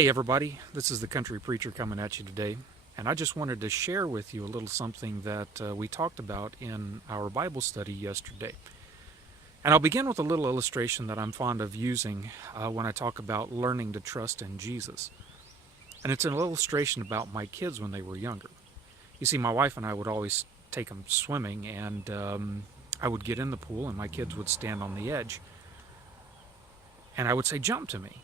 Hey everybody, this is the Country Preacher coming at you today, and I just wanted to share with you a little something that we talked about in our Bible study yesterday. And I'll begin with a little illustration that I'm fond of using when I talk about learning to trust in Jesus. And it's an illustration about my kids when they were younger. You see, my wife and I would always take them swimming, and I would get in the pool and my kids would stand on the edge. And I would say, "Jump to me."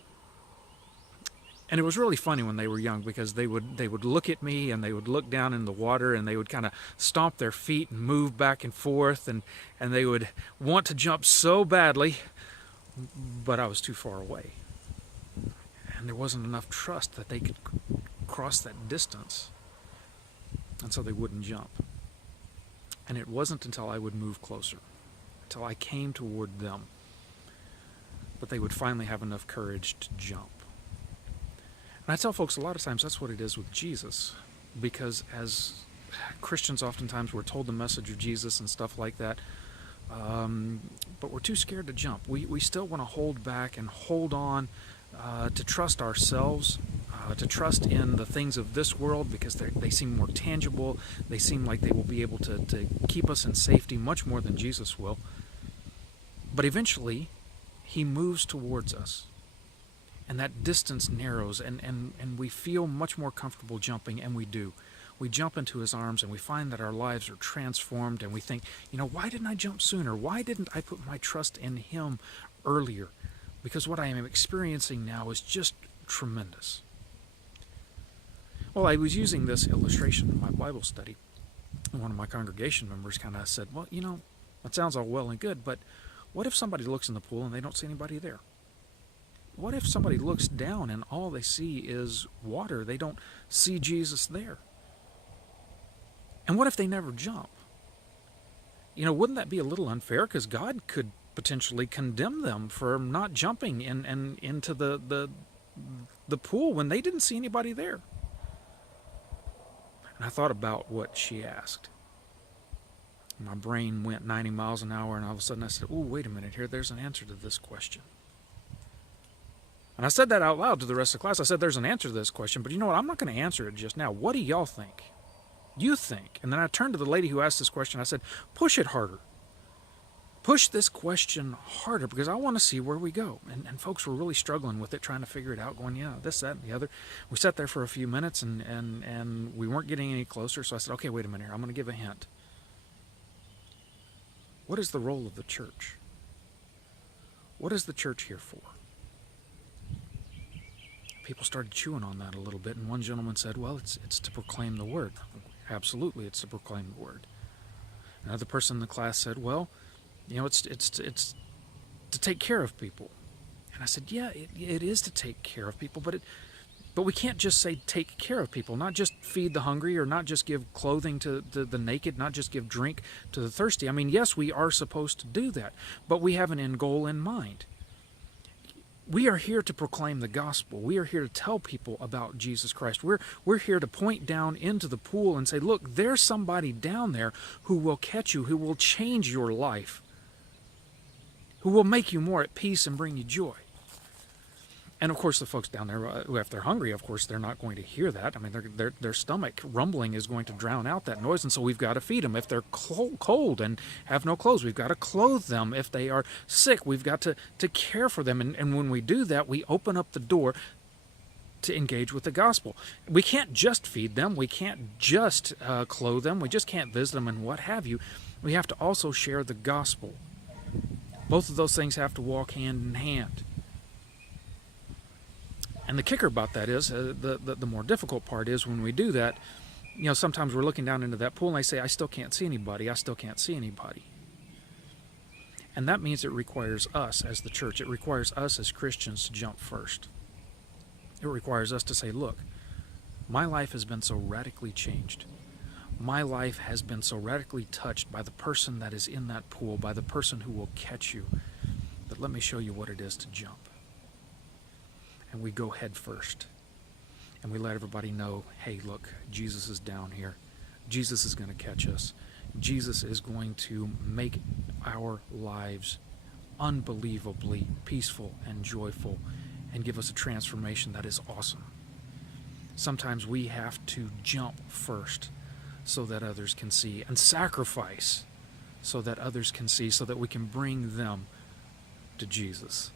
And it was really funny when they were young because they would look at me and they would look down in the water and they would kind of stomp their feet and move back and forth and they would want to jump so badly, but I was too far away. And there wasn't enough trust that they could cross that distance. And so they wouldn't jump. And it wasn't until I would move closer, until I came toward them, that they would finally have enough courage to jump. And I tell folks a lot of times that's what it is with Jesus, because as Christians oftentimes we're told the message of Jesus and stuff like that, but we're too scared to jump. We still want to hold back and hold on to trust ourselves, to trust in the things of this world because they seem more tangible. They seem like they will be able to keep us in safety much more than Jesus will. But eventually, he moves towards us. And that distance narrows, and we feel much more comfortable jumping, and we do. We jump into his arms, and we find that our lives are transformed, and we think, why didn't I jump sooner? Why didn't I put my trust in him earlier? Because what I am experiencing now is just tremendous. Well, I was using this illustration in my Bible study, and one of my congregation members kind of said, well, that sounds all well and good, but what if somebody looks in the pool and they don't see anybody there? What if somebody looks down and all they see is water? They don't see Jesus there. And what if they never jump? Wouldn't that be a little unfair? Because God could potentially condemn them for not jumping into the pool when they didn't see anybody there. And I thought about what she asked. My brain went 90 miles an hour, and all of a sudden I said, wait a minute here, there's an answer to this question. And I said that out loud to the rest of the class. I said, there's an answer to this question, but you know what? I'm not going to answer it just now. What do y'all think? You think. And then I turned to the lady who asked this question. I said, push it harder. Push this question harder because I want to see where we go. And folks were really struggling with it, trying to figure it out, going, this, that, and the other. We sat there for a few minutes, and we weren't getting any closer. So I said, okay, wait a minute here. I'm going to give a hint. What is the role of the church? What is the church here for? People started chewing on that a little bit, and one gentleman said, well, it's to proclaim the word. Absolutely, it's to proclaim the word. Another person in the class said, well, it's to take care of people. And I said, yeah, it is to take care of people, but we can't just say take care of people, not just feed the hungry or not just give clothing to the naked, not just give drink to the thirsty. I mean, yes, we are supposed to do that, but we have an end goal in mind. We are here to proclaim the gospel. We are here to tell people about Jesus Christ. We're here to point down into the pool and say, look, there's somebody down there who will catch you, who will change your life, who will make you more at peace and bring you joy. And of course, the folks down there, if they're hungry, of course, they're not going to hear that. I mean, their stomach rumbling is going to drown out that noise, and so we've got to feed them. If they're cold and have no clothes, we've got to clothe them. If they are sick, we've got to care for them. And when we do that, we open up the door to engage with the gospel. We can't just feed them. We can't just clothe them. We just can't visit them and what have you. We have to also share the gospel. Both of those things have to walk hand in hand. And the kicker about that is, the more difficult part is when we do that, sometimes we're looking down into that pool and they say, I still can't see anybody, I still can't see anybody. And that means it requires us as the church, it requires us as Christians to jump first. It requires us to say, look, my life has been so radically changed. My life has been so radically touched by the person that is in that pool, by the person who will catch you, that let me show you what it is to jump. And we go head first. And we let everybody know, hey, look, Jesus is down here. Jesus is going to catch us. Jesus is going to make our lives unbelievably peaceful and joyful and give us a transformation that is awesome. Sometimes we have to jump first so that others can see, and sacrifice so that others can see, so that we can bring them to Jesus.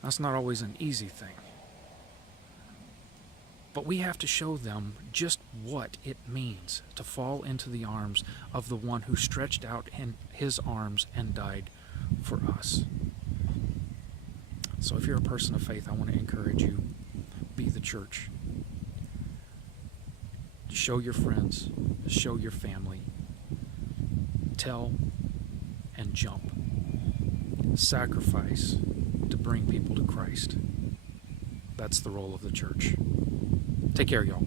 That's not always an easy thing. But we have to show them just what it means to fall into the arms of the one who stretched out in his arms and died for us. So if you're a person of faith, I want to encourage you, be the church. Show your friends, show your family, tell and jump. Sacrifice to bring people to Christ. That's the role of the church. Take care, y'all.